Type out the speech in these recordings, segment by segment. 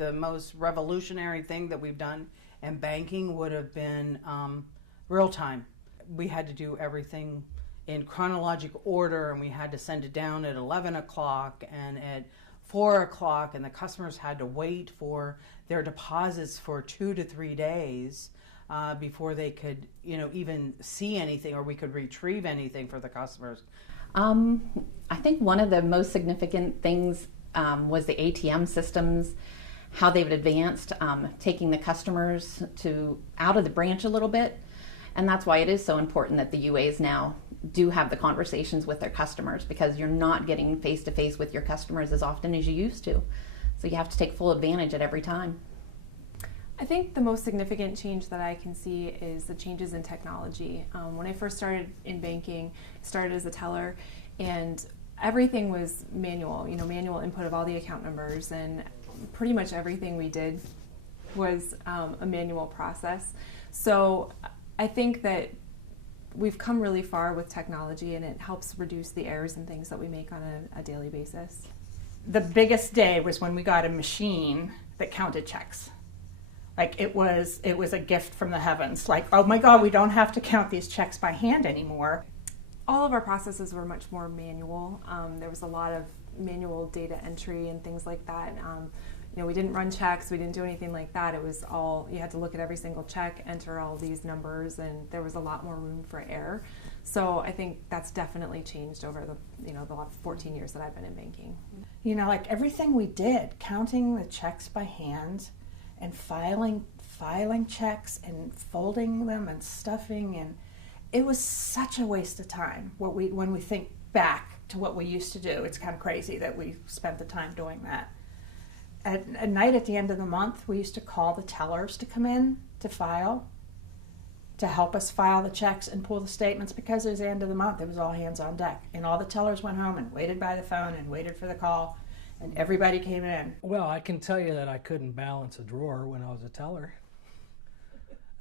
the most revolutionary thing that we've done in banking would have been real time. We had to do everything in chronological order, and we had to send it down at 11 o'clock and at 4 o'clock, and the customers had to wait for their deposits for 2 to 3 days before they could, even see anything, or we could retrieve anything for the customers. I think one of the most significant things was the ATM systems, how they've advanced, taking the customers out of the branch a little bit. And that's why it is so important that the UAs now do have the conversations with their customers, because you're not getting face-to-face with your customers as often as you used to. So you have to take full advantage at every time. I think the most significant change that I can see is the changes in technology. When I first started in banking, I started as a teller, and everything was manual, manual input of all the account numbers, and pretty much everything we did was a manual process. So I think that we've come really far with technology, and it helps reduce the errors and things that we make on a daily basis. The biggest day was when we got a machine that counted checks. Like it was a gift from the heavens. Like, oh my God, we don't have to count these checks by hand anymore. All of our processes were much more manual. There was a lot of manual data entry and things like that. We didn't run checks, we didn't do anything like that. It was all, you had to look at every single check, enter all these numbers, and there was a lot more room for error. So I think that's definitely changed over the last 14 years that I've been in banking. Like everything we did, counting the checks by hand and filing checks and folding them and stuffing, and it was such a waste of time. When we think back to what we used to do, it's kind of crazy that we spent the time doing that. At night, at the end of the month, we used to call the tellers to come in to help us file the checks and pull the statements, because it was the end of the month. It was all hands on deck. And all the tellers went home and waited by the phone and waited for the call, and everybody came in. Well, I can tell you that I couldn't balance a drawer when I was a teller.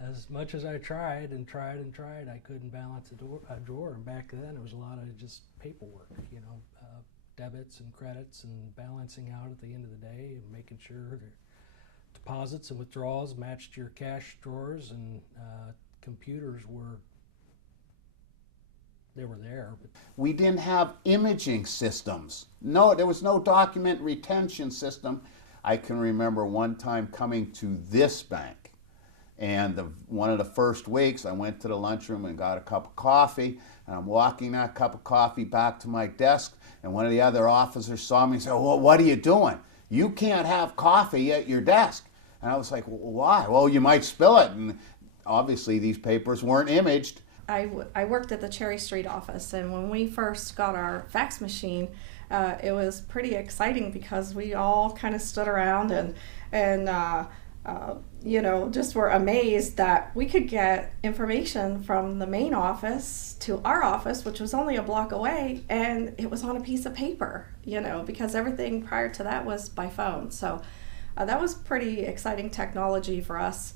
As much as I tried, I couldn't balance a drawer. And back then, it was a lot of just paperwork, debits and credits and balancing out at the end of the day and making sure their deposits and withdrawals matched your cash drawers, and computers were there. We didn't have imaging systems. No, there was no document retention system. I can remember one time coming to this bank, and one of the first weeks I went to the lunchroom and got a cup of coffee, and I'm walking that cup of coffee back to my desk, and one of the other officers saw me and said, well, what are you doing? You can't have coffee at your desk. And I was like, well, why? Well, you might spill it. And obviously these papers weren't imaged. I worked at the Cherry Street office, and when we first got our fax machine, it was pretty exciting because we all kind of stood around and just were amazed that we could get information from the main office to our office, which was only a block away, and it was on a piece of paper, because everything prior to that was by phone. So that was pretty exciting technology for us.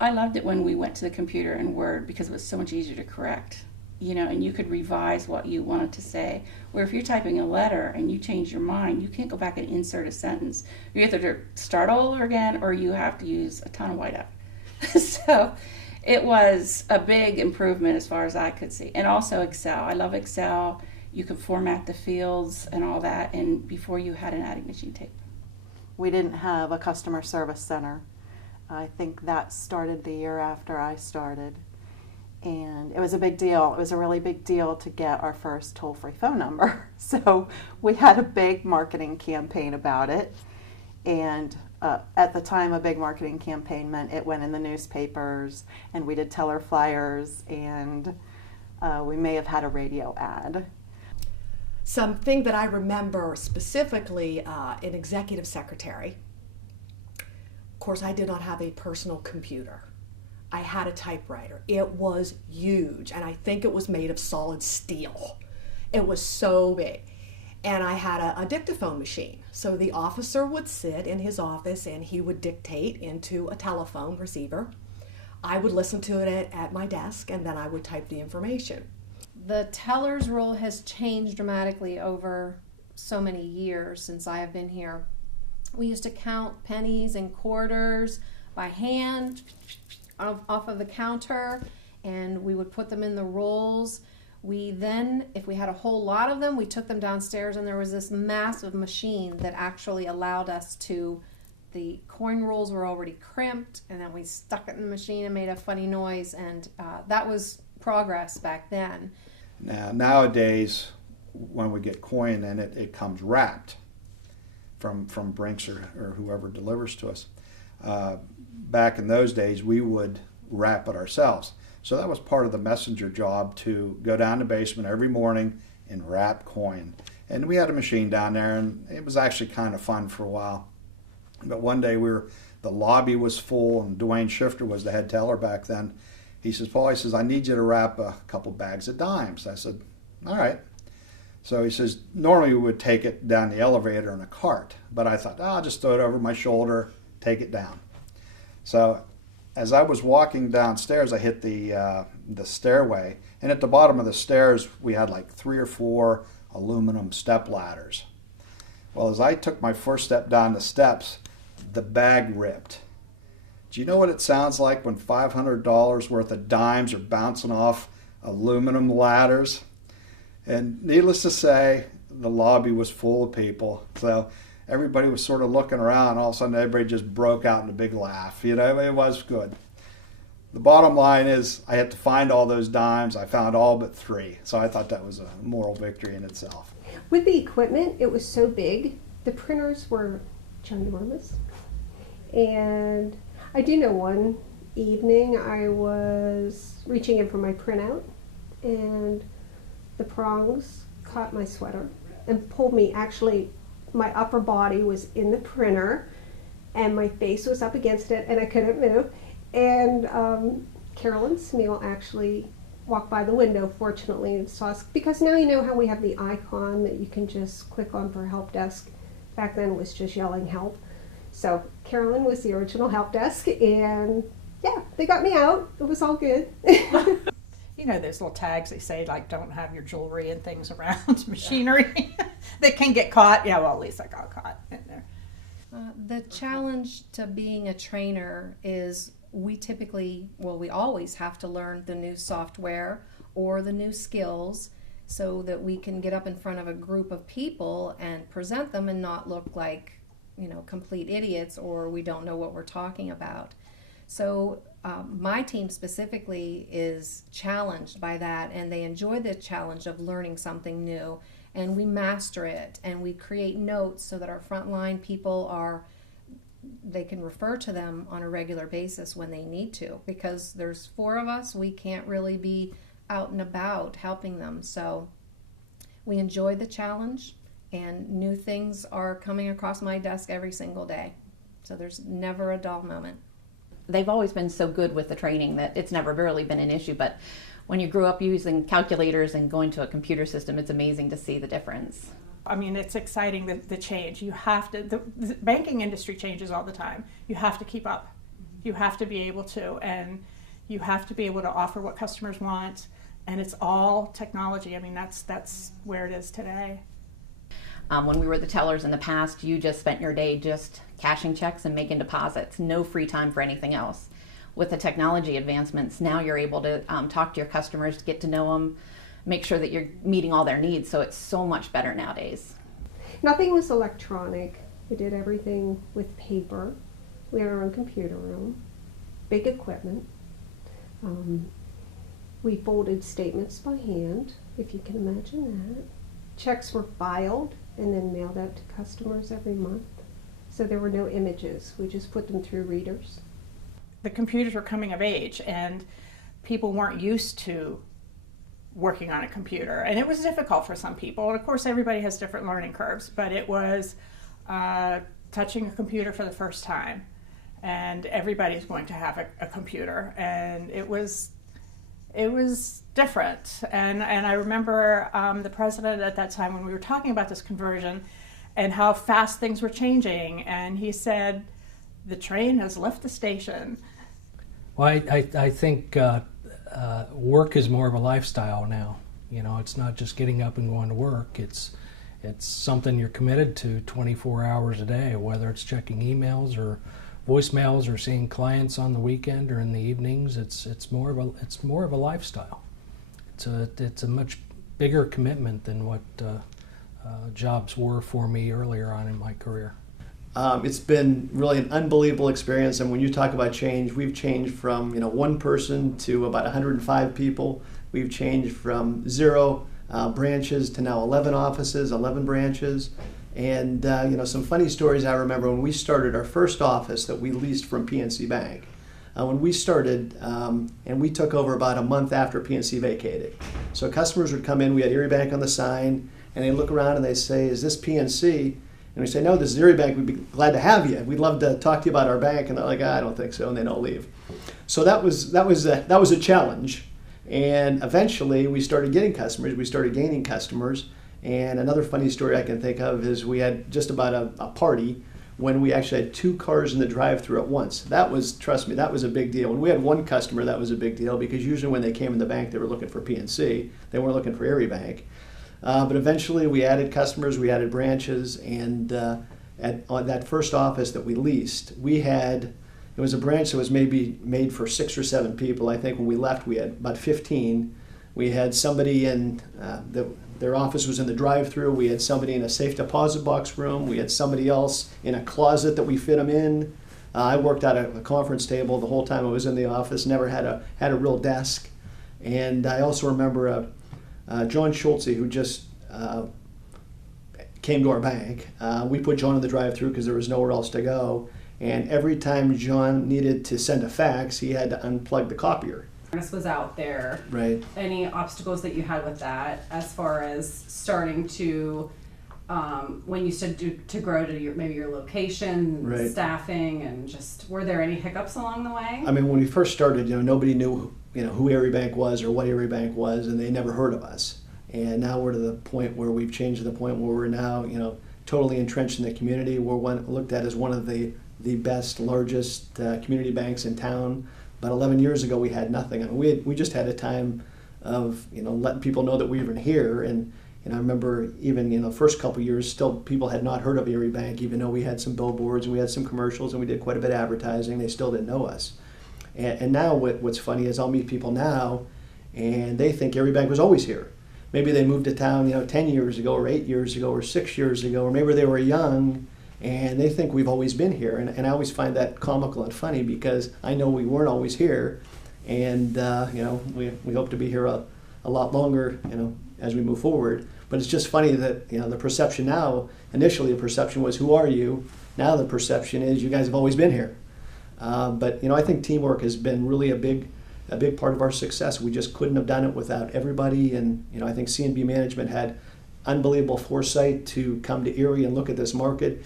I loved it when we went to the computer in Word, because it was so much easier to correct, and you could revise what you wanted to say. Where if you're typing a letter and you change your mind, you can't go back and insert a sentence. You have to start all over again, or you have to use a ton of whiteout. So it was a big improvement as far as I could see. And also Excel. I love Excel. You could format the fields and all that, and before you had an adding machine tape. We didn't have a customer service center. I think that started the year after I started. And it was a big deal. It was a really big deal to get our first toll-free phone number. So we had a big marketing campaign about it. And at the time, a big marketing campaign meant it went in the newspapers, and we did teller flyers, and we may have had a radio ad. Something that I remember specifically, an executive secretary. Of course, I did not have a personal computer. I had a typewriter. It was huge, and I think it was made of solid steel. It was so big. And I had a dictaphone machine. So the officer would sit in his office and he would dictate into a telephone receiver. I would listen to it at my desk, and then I would type the information. The teller's role has changed dramatically over so many years since I have been here. We used to count pennies and quarters by hand off of the counter, and we would put them in the rolls. We then, if we had a whole lot of them, we took them downstairs, and there was this massive machine that actually allowed us to, the coin rolls were already crimped, and then we stuck it in the machine and made a funny noise, and that was progress back then. Nowadays, when we get coin in it, it comes wrapped from Brinks or whoever delivers to us. Back in those days, we would wrap it ourselves. So that was part of the messenger job, to go down the basement every morning and wrap coin. And we had a machine down there, and it was actually kind of fun for a while. But one day the lobby was full, and Dwayne Shifter was the head teller back then. He says, Paul, he says, I need you to wrap a couple bags of dimes. I said, all right. So he says, normally we would take it down the elevator in a cart, but I thought, I'll just throw it over my shoulder, take it down. So as I was walking downstairs, I hit the stairway, and at the bottom of the stairs, we had like 3 or 4 aluminum step ladders. Well, as I took my first step down the steps, the bag ripped. Do you know what it sounds like when $500 worth of dimes are bouncing off aluminum ladders? And needless to say, the lobby was full of people. So everybody was sort of looking around, and all of a sudden everybody just broke out in a big laugh. You know, it was good. The bottom line is I had to find all those dimes. I found all but 3. So I thought that was a moral victory in itself. With the equipment, it was so big. The printers were ginormous. And I do know one evening I was reaching in for my printout, and the prongs caught my sweater and pulled me. Actually, my upper body was in the printer, and my face was up against it, and I couldn't move. And Carolyn Smeal actually walked by the window, fortunately, and saw us, because now you know how we have the icon that you can just click on for help desk. Back then it was just yelling help. So Carolyn was the original help desk, and yeah, they got me out. It was all good. You know those little tags they say, like, don't have your jewelry and things around machinery that can get caught. Yeah, well, at least I got caught in there. The challenge to being a trainer is we always have to learn the new software or the new skills so that we can get up in front of a group of people and present them and not look like, complete idiots, or we don't know what we're talking about. So my team specifically is challenged by that, and they enjoy the challenge of learning something new, and we master it, and we create notes so that our frontline people they can refer to them on a regular basis when they need to, because there's 4 of us. We can't really be out and about helping them. So we enjoy the challenge, and new things are coming across my desk every single day. So there's never a dull moment. They've always been so good with the training that it's never really been an issue, but when you grew up using calculators and going to a computer system, it's amazing to see the difference. I mean, it's exciting, the change. You have to, the banking industry changes all the time. You have to keep up. You have to be able to, and you have to be able to offer what customers want, and it's all technology. I mean, that's where it is today. When we were the tellers in the past, you just spent your day just cashing checks and making deposits, no free time for anything else. With the technology advancements, now you're able to talk to your customers, get to know them, make sure that you're meeting all their needs, so it's so much better nowadays. Nothing was electronic. We did everything with paper. We had our own computer room, big equipment. We folded statements by hand, if you can imagine that. Checks were filed and then mailed out to customers every month. So there were no images. We just put them through readers. The computers were coming of age, and people weren't used to working on a computer. And it was difficult for some people. And of course, everybody has different learning curves, but it was touching a computer for the first time. And everybody's going to have a computer. And it was different. And I remember the president at that time, when we were talking about this conversion and how fast things were changing, and he said, the train has left the station. Well, I think work is more of a lifestyle now. It's not just getting up and going to work. It's it's something you're committed to 24 hours a day, whether it's checking emails or voicemails or seeing clients on the weekend or in the evenings. It's more of a lifestyle. It's a much bigger commitment than what jobs were for me earlier on in my career. It's been really an unbelievable experience, and when you talk about change, we've changed from one person to about 105 people. We've changed from 0 branches to now 11 offices, 11 branches, and some funny stories I remember when we started our first office that we leased from PNC Bank. When we started, and we took over about a month after PNC vacated. So customers would come in, we had Erie Bank on the sign, and they look around and they say, "Is this PNC?" And we say, "No, this is Erie Bank. We'd be glad to have you. We'd love to talk to you about our bank." And they're like, "I don't think so," and they don't leave. So that was a challenge. And eventually, we started getting customers. We started gaining customers. And another funny story I can think of is we had just about a party when we actually had 2 cars in the drive-thru at once. Trust me, that was a big deal. When we had 1 customer, that was a big deal because usually when they came in the bank, they were looking for PNC. They weren't looking for Erie Bank. But eventually we added customers, we added branches, and on that first office that we leased, it was a branch that was maybe made for 6 or 7 people. I think when we left we had about 15. We had somebody in, their office was in the drive-thru. We had somebody in a safe deposit box room. We had somebody else in a closet that we fit them in. I worked at a conference table the whole time I was in the office, never had a real desk. And I also remember John Schultze, who just came to our bank. We put John in the drive-thru because there was nowhere else to go. And every time John needed to send a fax, he had to unplug the copier. Was out there. Right. Any obstacles that you had with that, as far as starting to, when you started to grow to your location, right, staffing, and just were there any hiccups along the way? I mean, when we first started, nobody knew who Erie Bank was or what Erie Bank was, and they never heard of us. And now we're to the point where we've changed to the point where we're now totally entrenched in the community. We're looked at as one of the best, largest community banks in town. About 11 years ago, we had nothing. I mean, we just had a time of letting people know that we were here. And I remember even the first couple of years, still people had not heard of Erie Bank, even though we had some billboards and we had some commercials and we did quite a bit of advertising. They still didn't know us. And now what's funny is I'll meet people now, and they think Erie Bank was always here. Maybe they moved to town 10 years ago or 8 years ago or 6 years ago, or maybe they were young. And they think we've always been here. And I always find that comical and funny because I know we weren't always here. And, we hope to be here a lot longer, as we move forward. But it's just funny that, the perception now, initially the perception was, who are you? Now the perception is, you guys have always been here. But I think teamwork has been really a big part of our success. We just couldn't have done it without everybody. And, I think CNB management had unbelievable foresight to come to Erie and look at this market.